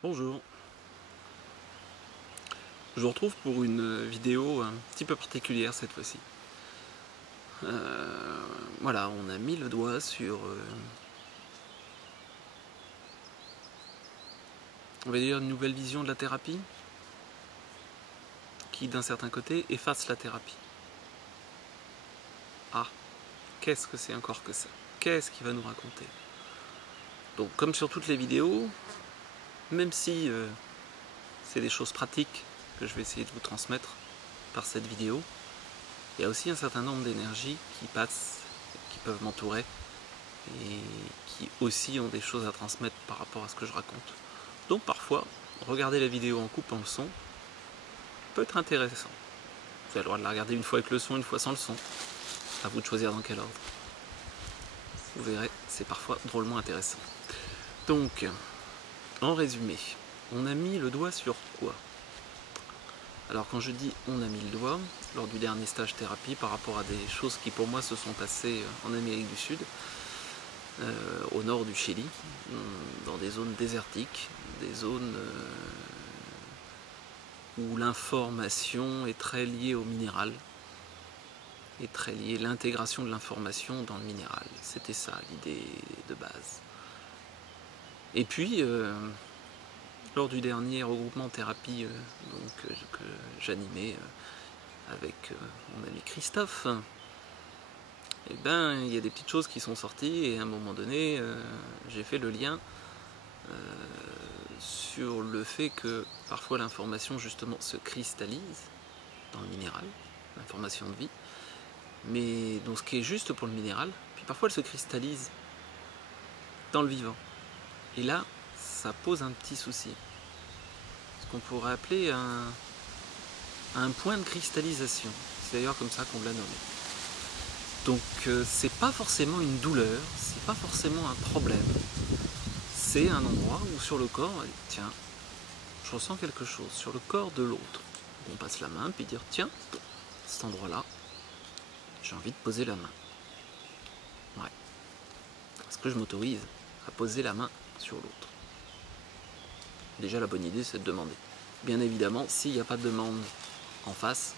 Bonjour, je vous retrouve pour une vidéo un petit peu particulière cette fois-ci. Voilà, on a mis le doigt sur, on va dire, une nouvelle vision de la thérapie qui, d'un certain côté, efface la thérapie. Ah, qu'est-ce que c'est encore que ça? Qu'est-ce qu'il va nous raconter? Donc, comme sur toutes les vidéos, même si c'est des choses pratiques que je vais essayer de vous transmettre par cette vidéo, il y a aussi un certain nombre d'énergies qui passent, qui peuvent m'entourer et qui aussi ont des choses à transmettre par rapport à ce que je raconte. Donc parfois, regarder la vidéo en coupant le son peut être intéressant. Vous avez le droit de la regarder une fois avec le son, une fois sans le son. À vous de choisir dans quel ordre. Vous verrez, c'est parfois drôlement intéressant. Donc, en résumé, on a mis le doigt sur quoi? Alors quand je dis on a mis le doigt, lors du dernier stage thérapie, par rapport à des choses qui pour moi se sont passées en Amérique du Sud, au nord du Chili, dans des zones désertiques, des zones où l'information est très liée au minéral, est très liée l'intégration de l'information dans le minéral. C'était ça l'idée de base. Et puis, lors du dernier regroupement thérapie que j'animais avec mon ami Christophe, eh ben, il y a des petites choses qui sont sorties et à un moment donné, j'ai fait le lien sur le fait que parfois l'information justement se cristallise dans le minéral, l'information de vie, mais donc ce qui est juste pour le minéral, puis parfois elle se cristallise dans le vivant. Et là, ça pose un petit souci. Ce qu'on pourrait appeler un point de cristallisation. C'est d'ailleurs comme ça qu'on l'a nommé. Donc c'est pas forcément une douleur, c'est pas forcément un problème. C'est un endroit où sur le corps, tiens, je ressens quelque chose sur le corps de l'autre. On passe la main puis dire tiens, cet endroit-là, j'ai envie de poser la main. Ouais. Est-ce que je m'autorise à poser la main sur l'autre? Déjà la bonne idée c'est de demander. Bien évidemment, s'il n'y a pas de demande en face,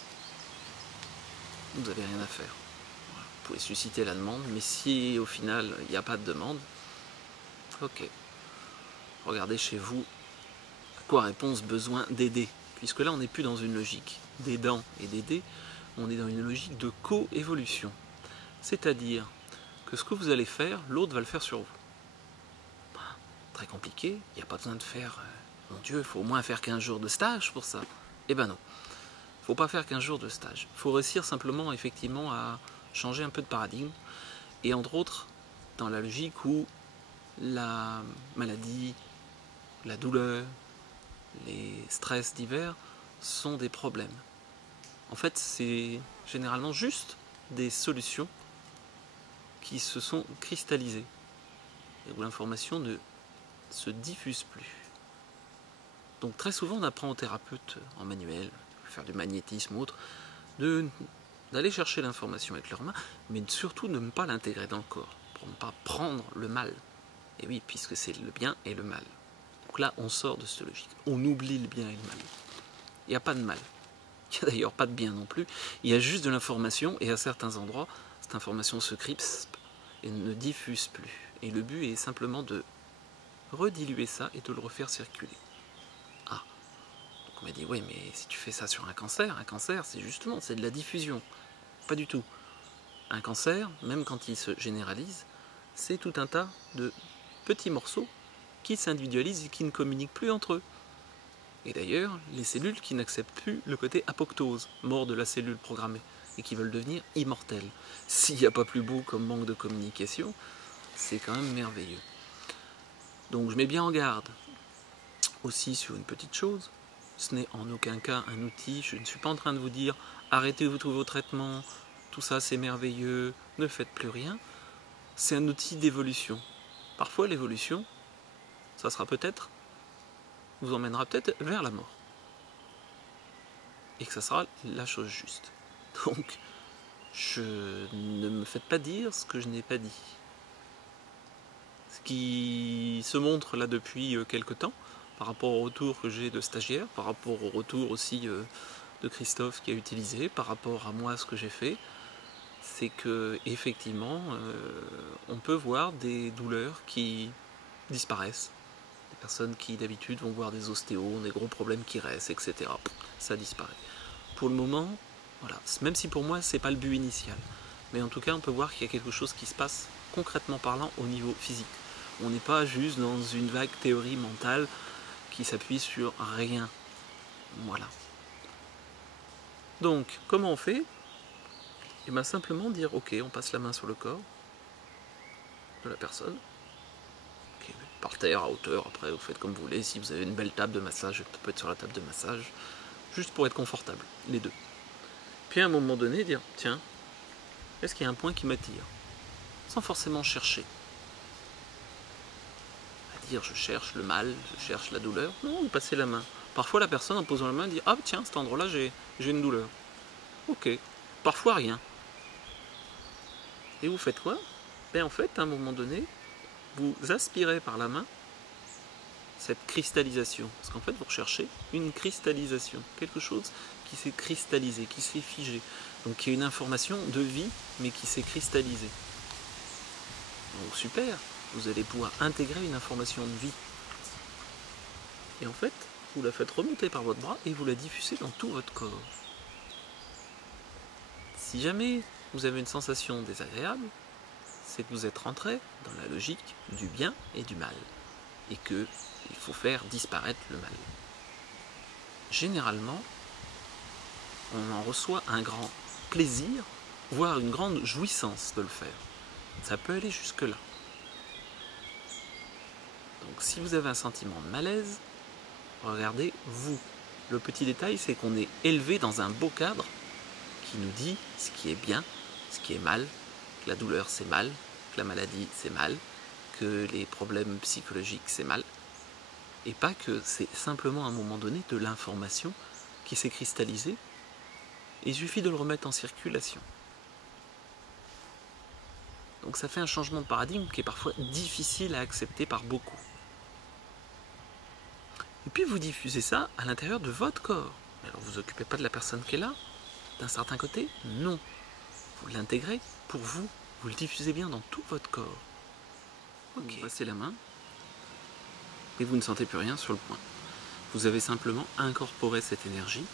vous n'avez rien à faire. Voilà. Vous pouvez susciter la demande, mais si au final il n'y a pas de demande, ok. Regardez chez vous à quoi répond ce besoin d'aider. Puisque là on n'est plus dans une logique d'aidant et d'aider, on est dans une logique de co-évolution. C'est-à-dire que ce que vous allez faire, l'autre va le faire sur vous. Très compliqué, il n'y a pas besoin de faire, mon Dieu, il faut au moins faire 15 jours de stage pour ça. Eh ben non, il ne faut pas faire 15 jours de stage. Il faut réussir simplement effectivement à changer un peu de paradigme, et entre autres, dans la logique où la maladie, la douleur, les stress divers sont des problèmes. En fait, c'est généralement juste des solutions qui se sont cristallisées, et où l'information ne se diffuse plus. Donc très souvent on apprend aux thérapeutes en manuel, faire du magnétisme ou autre, d'aller chercher l'information avec leurs mains, mais surtout de ne pas l'intégrer dans le corps, pour ne pas prendre le mal. Et oui, puisque c'est le bien et le mal. Donc là on sort de cette logique, on oublie le bien et le mal. Il n'y a pas de mal, il n'y a d'ailleurs pas de bien non plus, il y a juste de l'information, et à certains endroits, cette information se crispe et ne diffuse plus. Et le but est simplement de rediluer ça et de le refaire circuler. Ah, donc on m'a dit, oui, mais si tu fais ça sur un cancer c'est justement, c'est de la diffusion. Pas du tout. Un cancer, même quand il se généralise, c'est tout un tas de petits morceaux qui s'individualisent et qui ne communiquent plus entre eux. Et d'ailleurs, les cellules qui n'acceptent plus le côté apoptose, mort de la cellule programmée, et qui veulent devenir immortelles. S'il n'y a pas plus beau comme manque de communication, c'est quand même merveilleux. Donc je mets bien en garde aussi sur une petite chose, ce n'est en aucun cas un outil, je ne suis pas en train de vous dire arrêtez tous vos traitements, tout ça c'est merveilleux, ne faites plus rien, c'est un outil d'évolution. Parfois l'évolution, ça sera peut-être, vous emmènera peut-être vers la mort. Et que ça sera la chose juste. Donc, ne me faites pas dire ce que je n'ai pas dit. Ce qui se montre là depuis quelque temps, par rapport au retour que j'ai de stagiaires, par rapport au retour aussi de Christophe qui a utilisé, par rapport à moi ce que j'ai fait, c'est que effectivement on peut voir des douleurs qui disparaissent. Des personnes qui d'habitude vont voir des ostéos, des gros problèmes qui restent, etc. Ça disparaît. Pour le moment, voilà, même si pour moi c'est pas le but initial, mais en tout cas on peut voir qu'il y a quelque chose qui se passe concrètement parlant au niveau physique. On n'est pas juste dans une vague théorie mentale qui s'appuie sur rien. Voilà. Donc, comment on fait? Et bien simplement dire, ok, on passe la main sur le corps de la personne, okay, par terre, à hauteur, après vous faites comme vous voulez, si vous avez une belle table de massage, ça peut être sur la table de massage, juste pour être confortable, les deux. Puis à un moment donné, dire, tiens, est-ce qu'il y a un point qui m'attire? Sans forcément chercher. À dire, je cherche le mal, je cherche la douleur. Non, vous passez la main. Parfois la personne en posant la main dit, ah tiens, cet endroit-là, j'ai une douleur. Ok. Parfois rien. Et vous faites quoi? Ben en fait, à un moment donné, vous aspirez par la main cette cristallisation. Parce qu'en fait, vous recherchez une cristallisation. Quelque chose qui s'est cristallisé, qui s'est figé. Donc qui est une information de vie, mais qui s'est cristallisée. Donc super, vous allez pouvoir intégrer une information de vie. Et en fait, vous la faites remonter par votre bras et vous la diffusez dans tout votre corps. Si jamais vous avez une sensation désagréable, c'est que vous êtes rentré dans la logique du bien et du mal. Et qu'il faut faire disparaître le mal. Généralement, on en reçoit un grand plaisir, voire une grande jouissance de le faire. Ça peut aller jusque-là. Donc si vous avez un sentiment de malaise, regardez vous. Le petit détail, c'est qu'on est élevé dans un beau cadre qui nous dit ce qui est bien, ce qui est mal, que la douleur c'est mal, que la maladie c'est mal, que les problèmes psychologiques c'est mal, et pas que c'est simplement à un moment donné de l'information qui s'est cristallisée, et il suffit de le remettre en circulation. Donc ça fait un changement de paradigme qui est parfois difficile à accepter par beaucoup. Et puis vous diffusez ça à l'intérieur de votre corps. Alors vous vous occupez pas de la personne qui est là, d'un certain côté? Non. Vous l'intégrez pour vous. Vous le diffusez bien dans tout votre corps. Ok. Vous passez la main et vous ne sentez plus rien sur le point. Vous avez simplement incorporé cette énergie,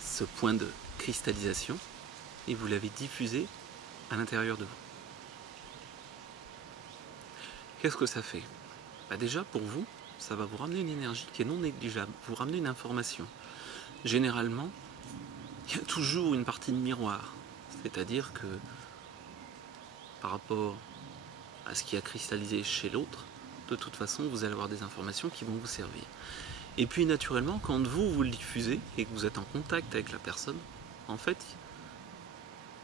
ce point de cristallisation, et vous l'avez diffusé à l'intérieur de vous. Qu'est-ce que ça fait? Déjà pour vous, ça va vous ramener une énergie qui est non négligeable, vous ramener une information. Généralement, il y a toujours une partie de miroir, c'est-à-dire que par rapport à ce qui a cristallisé chez l'autre, de toute façon, vous allez avoir des informations qui vont vous servir. Et puis naturellement, quand vous le diffusez et que vous êtes en contact avec la personne, en fait,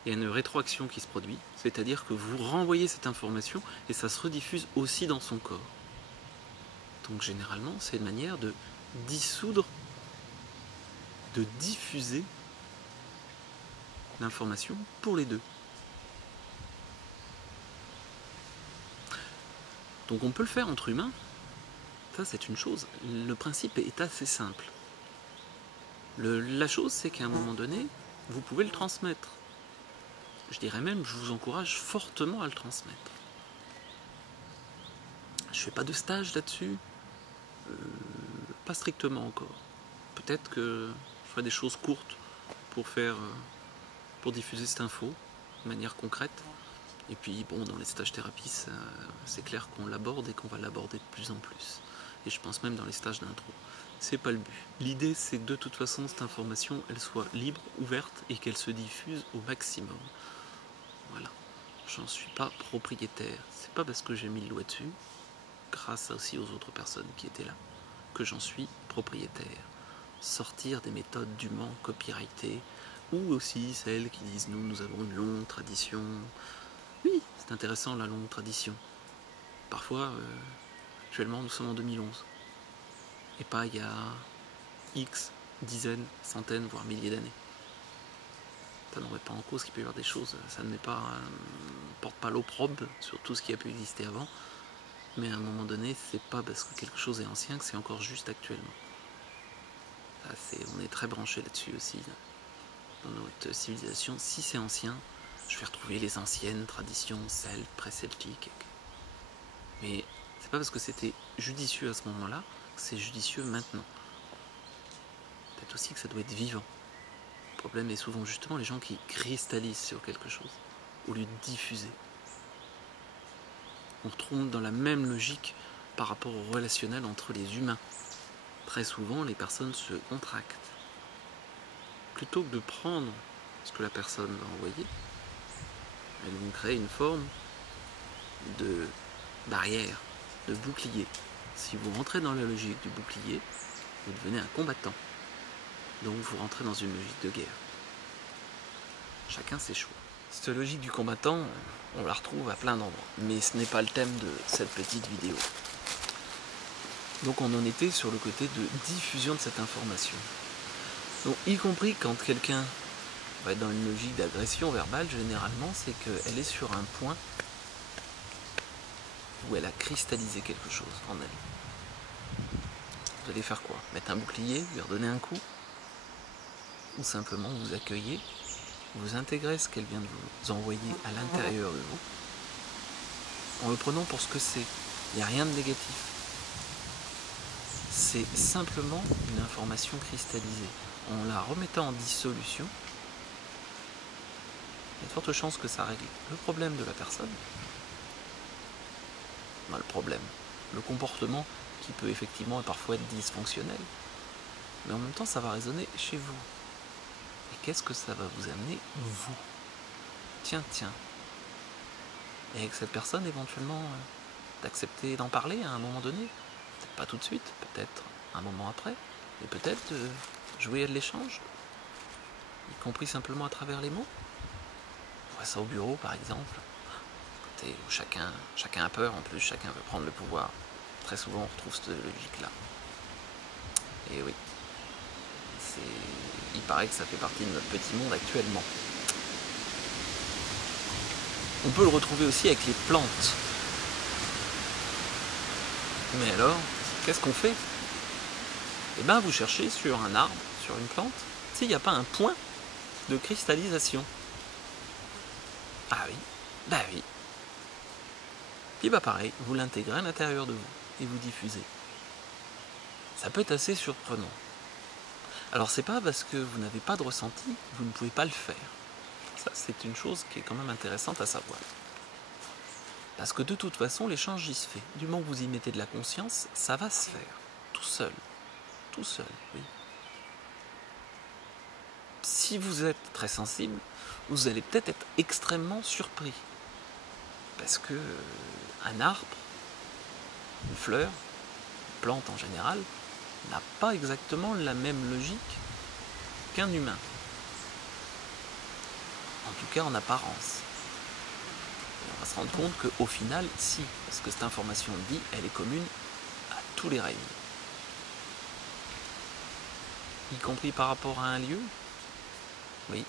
il y a une rétroaction qui se produit, c'est-à-dire que vous renvoyez cette information et ça se rediffuse aussi dans son corps. Donc généralement, c'est une manière de dissoudre, de diffuser l'information pour les deux. Donc on peut le faire entre humains, ça c'est une chose. Le principe est assez simple. La chose c'est qu'à un moment donné, vous pouvez le transmettre. Je dirais même, je vous encourage fortement à le transmettre. Je fais pas de stage là-dessus, pas strictement encore. Peut-être que je ferai des choses courtes pour diffuser cette info de manière concrète. Et puis bon, dans les stages thérapie, c'est clair qu'on l'aborde et qu'on va l'aborder de plus en plus. Et je pense même dans les stages d'intro. C'est pas le but. L'idée c'est que de toute façon cette information elle soit libre, ouverte et qu'elle se diffuse au maximum. Voilà. J'en suis pas propriétaire. C'est pas parce que j'ai mis le doigt dessus, grâce aussi aux autres personnes qui étaient là, que j'en suis propriétaire. Sortir des méthodes dûment copyrightées, ou aussi celles qui disent nous avons une longue tradition. Oui, c'est intéressant la longue tradition. Parfois, actuellement nous sommes en 2011. Et pas il y a X dizaines, centaines, voire milliers d'années. Ça n'en met pas en cause qu'il peut y avoir des choses, ça ne met pas, porte pas l'opprobre sur tout ce qui a pu exister avant. mais à un moment donné, c'est pas parce que quelque chose est ancien que c'est encore juste actuellement. On est très branché là-dessus aussi, dans notre civilisation. Si c'est ancien, je vais retrouver les anciennes traditions celtes, pré-celtiques. Mais c'est pas parce que c'était judicieux à ce moment-là que c'est judicieux maintenant. Peut-être aussi que ça doit être vivant. Le problème est souvent justement les gens qui cristallisent sur quelque chose, au lieu de diffuser. On retrouve dans la même logique par rapport au relationnel entre les humains. Très souvent, les personnes se contractent. Plutôt que de prendre ce que la personne va envoyer, elles vont créer une forme de barrière, de bouclier. Si vous rentrez dans la logique du bouclier, vous devenez un combattant. Donc vous rentrez dans une logique de guerre. Chacun ses choix. Cette logique du combattant, on la retrouve à plein d'endroits. Mais ce n'est pas le thème de cette petite vidéo. Donc on en était sur le côté de diffusion de cette information. Donc y compris quand quelqu'un va être dans une logique d'agression verbale, généralement, c'est qu'elle est sur un point où elle a cristallisé quelque chose en elle. Vous allez faire quoi? Mettre un bouclier, lui redonner un coup? Ou simplement vous accueillez, vous intégrez ce qu'elle vient de vous envoyer à l'intérieur de vous, en le prenant pour ce que c'est. Il n'y a rien de négatif. C'est simplement une information cristallisée. En la remettant en dissolution, il y a de fortes chances que ça règle le problème de la personne. Enfin, le comportement qui peut effectivement parfois être dysfonctionnel. Mais en même temps, ça va résonner chez vous. Et qu'est-ce que ça va vous amener, vous? Tiens. Et avec cette personne, éventuellement, d'accepter d'en parler à un moment donné. Peut-être pas tout de suite, peut-être un moment après. Et peut-être jouer à de l'échange. Y compris simplement à travers les mots. On voit ça au bureau, par exemple. Côté où chacun a peur, en plus, chacun veut prendre le pouvoir. Très souvent, on retrouve cette logique-là. Et oui. Il paraît que ça fait partie de notre petit monde actuellement. On peut le retrouver aussi avec les plantes. Mais alors, qu'est-ce qu'on fait? Eh bien, vous cherchez sur un arbre, sur une plante, s'il n'y a pas un point de cristallisation. Ah oui, bah oui. Puis bah pareil, vous l'intégrez à l'intérieur de vous et vous diffusez. Ça peut être assez surprenant. Alors c'est pas parce que vous n'avez pas de ressenti que vous ne pouvez pas le faire. Ça, c'est une chose qui est quand même intéressante à savoir. Parce que de toute façon, l'échange y se fait. Du moment que vous y mettez de la conscience, ça va se faire. Tout seul. Tout seul, oui. Si vous êtes très sensible, vous allez peut-être être extrêmement surpris. Parce que un arbre, une fleur, une plante en général, n'a pas exactement la même logique qu'un humain. En tout cas en apparence. Et on va se rendre compte qu'au final, si, parce que cette information dit, elle est commune à tous les règnes. Y compris par rapport à un lieu? Oui.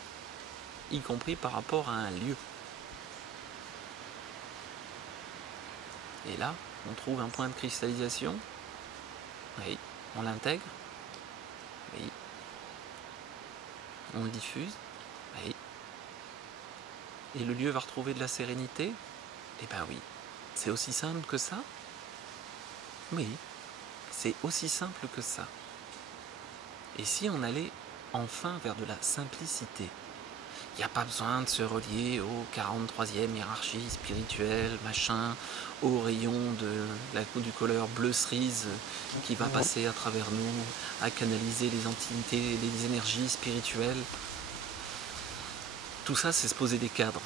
Y compris par rapport à un lieu. Et là, on trouve un point de cristallisation. Oui. On l'intègre. Oui. On le diffuse. Oui. Et le lieu va retrouver de la sérénité? Eh ben oui. C'est aussi simple que ça? Oui. C'est aussi simple que ça. Et si on allait enfin vers de la simplicité? Il n'y a pas besoin de se relier au 43e hiérarchie spirituelle, machin, au rayon du couleur bleu cerise qui va passer à travers nous, à canaliser les entités, les énergies spirituelles. Tout ça, c'est se poser des cadres,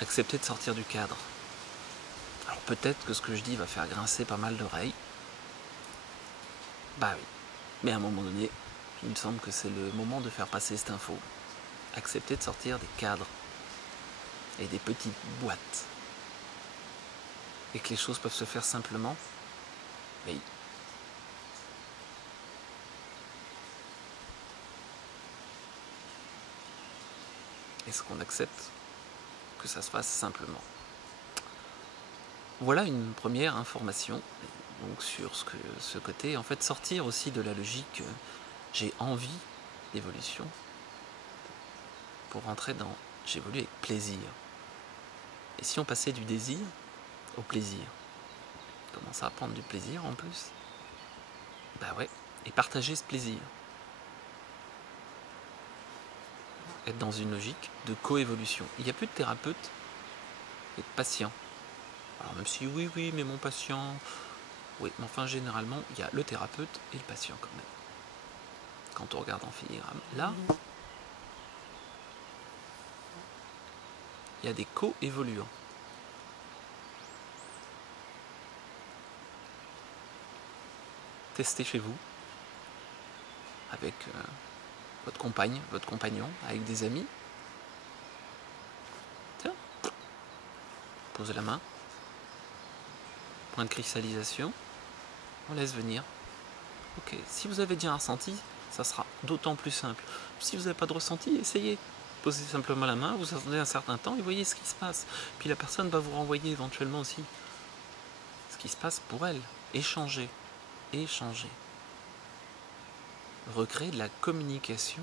accepter de sortir du cadre. Alors peut-être que ce que je dis va faire grincer pas mal d'oreilles. Bah oui, mais à un moment donné, il me semble que c'est le moment de faire passer cette info. Accepter de sortir des cadres et des petites boîtes. Et que les choses peuvent se faire simplement. Oui. Est-ce qu'on accepte que ça se fasse simplement? voilà une première information donc sur ce côté, en fait, sortir aussi de la logique j'ai envie d'évolution pour rentrer dans j'évolue avec plaisir. Et si on passait du désir au plaisir, commencer à prendre du plaisir en plus, bah ouais, et partager ce plaisir. Être dans une logique de coévolution. Il n'y a plus de thérapeute et de patient. Alors même si oui, mais mon patient... Oui, mais enfin généralement, il y a le thérapeute et le patient quand même. Quand on regarde en filigrane. Là, il y a des co-évoluants. Testez chez vous, avec votre compagne, votre compagnon, avec des amis. Tiens, pose la main. Point de cristallisation. On laisse venir. Ok, si vous avez déjà un ressenti, ça sera d'autant plus simple. Si vous n'avez pas de ressenti, essayez. Posez simplement la main, vous attendez un certain temps et voyez ce qui se passe. Puis la personne va vous renvoyer éventuellement aussi ce qui se passe pour elle. Échanger. Recréer de la communication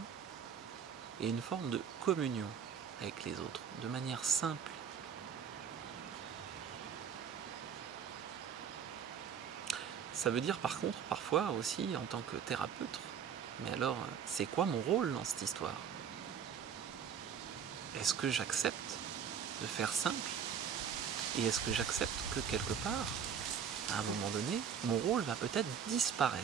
et une forme de communion avec les autres, de manière simple. Ça veut dire par contre, parfois aussi, en tant que thérapeute, mais alors, c'est quoi mon rôle dans cette histoire? Est-ce que j'accepte de faire simple? Et est-ce que j'accepte que quelque part, à un moment donné, mon rôle va peut-être disparaître?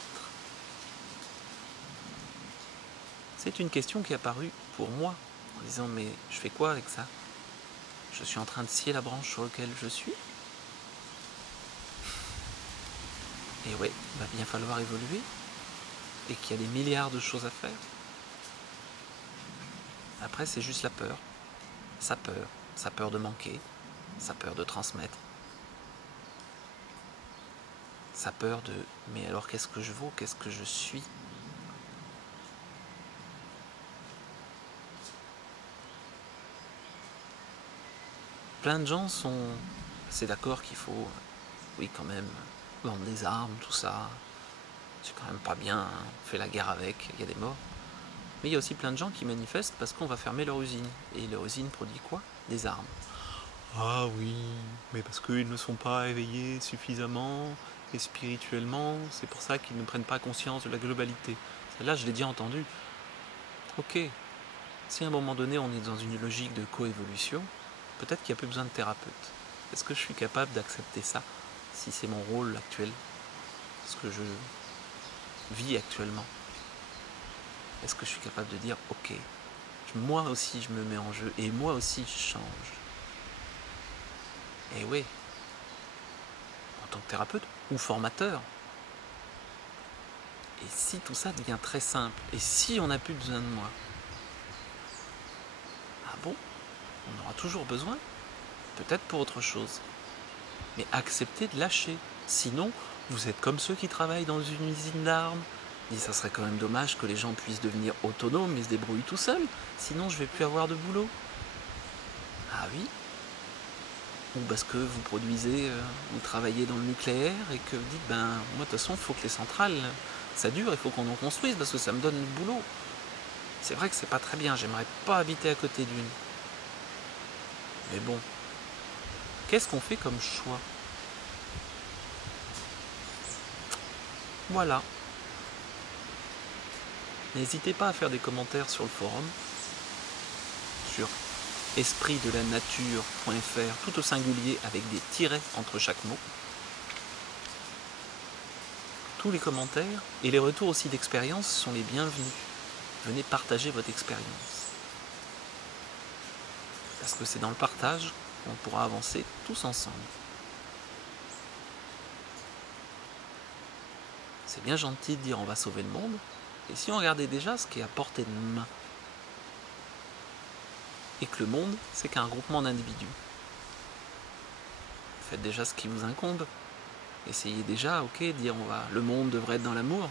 C'est une question qui est apparue pour moi, en disant, mais je fais quoi avec ça? Je suis en train de scier la branche sur laquelle je suis? Et ouais, il va bien falloir évoluer, et qu'il y a des milliards de choses à faire. Après, c'est juste la peur. Sa peur de manquer, sa peur de transmettre, sa peur de « mais alors qu'est-ce que je vaux, qu'est-ce que je suis ?» Plein de gens sont assez d'accord qu'il faut, oui quand même, vendre des armes, tout ça. C'est quand même pas bien, hein. On fait la guerre avec, il y a des morts. Mais il y a aussi plein de gens qui manifestent parce qu'on va fermer leur usine. Et leur usine produit quoi? Des armes. Ah oui, mais parce qu'ils ne sont pas éveillés suffisamment et spirituellement, c'est pour ça qu'ils ne prennent pas conscience de la globalité. Celle-là, je l'ai déjà entendu. Ok, si à un moment donné on est dans une logique de coévolution, peut-être qu'il n'y a plus besoin de thérapeute. Est-ce que je suis capable d'accepter ça, si c'est mon rôle actuel, ce que je vis actuellement? Est-ce que je suis capable de dire, ok, moi aussi je me mets en jeu, et moi aussi je change? Et oui, en tant que thérapeute ou formateur. Et si tout ça devient très simple, et si on n'a plus besoin de moi, ah bon, on aura toujours besoin, peut-être pour autre chose. Mais acceptez de lâcher. Sinon, vous êtes comme ceux qui travaillent dans une usine d'armes. Et ça serait quand même dommage que les gens puissent devenir autonomes et se débrouillent tout seuls. Sinon, je vais plus avoir de boulot. Ah oui? Ou parce que vous produisez, vous travaillez dans le nucléaire et que vous dites, ben, moi de toute façon, il faut que les centrales, ça dure, il faut qu'on en construise parce que ça me donne du boulot. C'est vrai que c'est pas très bien, j'aimerais pas habiter à côté d'une. Mais bon, qu'est-ce qu'on fait comme choix? Voilà. N'hésitez pas à faire des commentaires sur le forum, sur espritdelanature.fr, tout au singulier avec des tirets entre chaque mot. Tous les commentaires et les retours aussi d'expérience sont les bienvenus. Venez partager votre expérience. Parce que c'est dans le partage qu'on pourra avancer tous ensemble. C'est bien gentil de dire on va sauver le monde, et si on regardait déjà ce qui est à portée de main, et que le monde, c'est qu'un groupement d'individus. Faites déjà ce qui vous incombe. Essayez déjà, ok, dire le monde devrait être dans l'amour.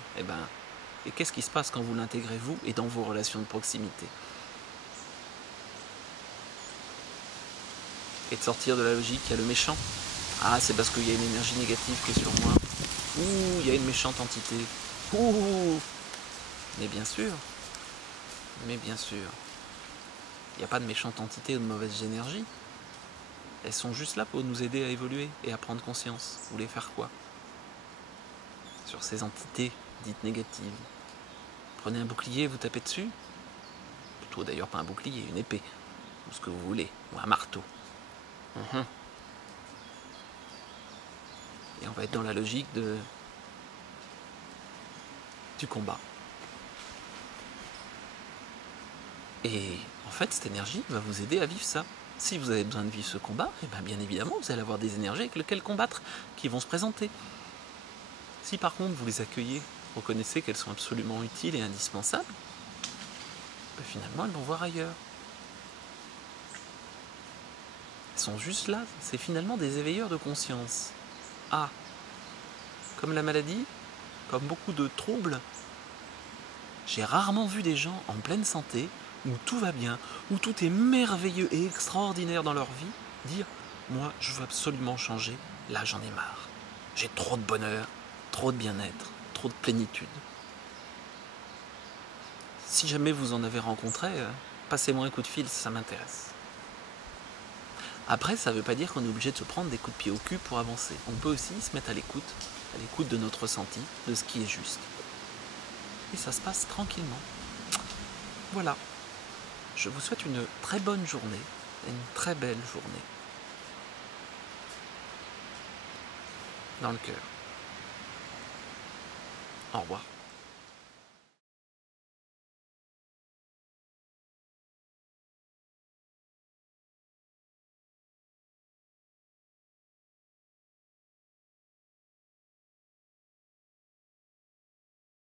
Et qu'est-ce qui se passe quand vous l'intégrez vous et dans vos relations de proximité? Et de sortir de la logique, il y a le méchant. Ah, c'est parce qu'il y a une énergie négative qui est sur moi. Ouh, il y a une méchante entité. Ouh. Mais bien sûr. Mais bien sûr. Il n'y a pas de méchante entité ou de mauvaise énergie. Elles sont juste là pour nous aider à évoluer et à prendre conscience. Vous voulez faire quoi sur ces entités dites négatives? Prenez un bouclier et vous tapez dessus. Plutôt d'ailleurs pas un bouclier, une épée. Ou ce que vous voulez. Ou un marteau. Et on va être dans la logique du combat. Et en fait, cette énergie va vous aider à vivre ça. Si vous avez besoin de vivre ce combat, et bien évidemment, vous allez avoir des énergies avec lesquelles combattre, qui vont se présenter. Si par contre vous les accueillez, reconnaissez qu'elles sont absolument utiles et indispensables, finalement elles vont voir ailleurs. Elles sont juste là, c'est finalement des éveilleurs de conscience. Ah, comme la maladie, comme beaucoup de troubles, j'ai rarement vu des gens en pleine santé, où tout va bien, où tout est merveilleux et extraordinaire dans leur vie, dire « Moi, je veux absolument changer, là j'en ai marre. J'ai trop de bonheur, trop de bien-être, trop de plénitude. » Si jamais vous en avez rencontré, passez-moi un coup de fil, ça m'intéresse. Après, ça ne veut pas dire qu'on est obligé de se prendre des coups de pied au cul pour avancer. On peut aussi se mettre à l'écoute de notre ressenti, de ce qui est juste. Et ça se passe tranquillement. Voilà. Je vous souhaite une très bonne journée, une très belle journée. Dans le cœur. Au revoir.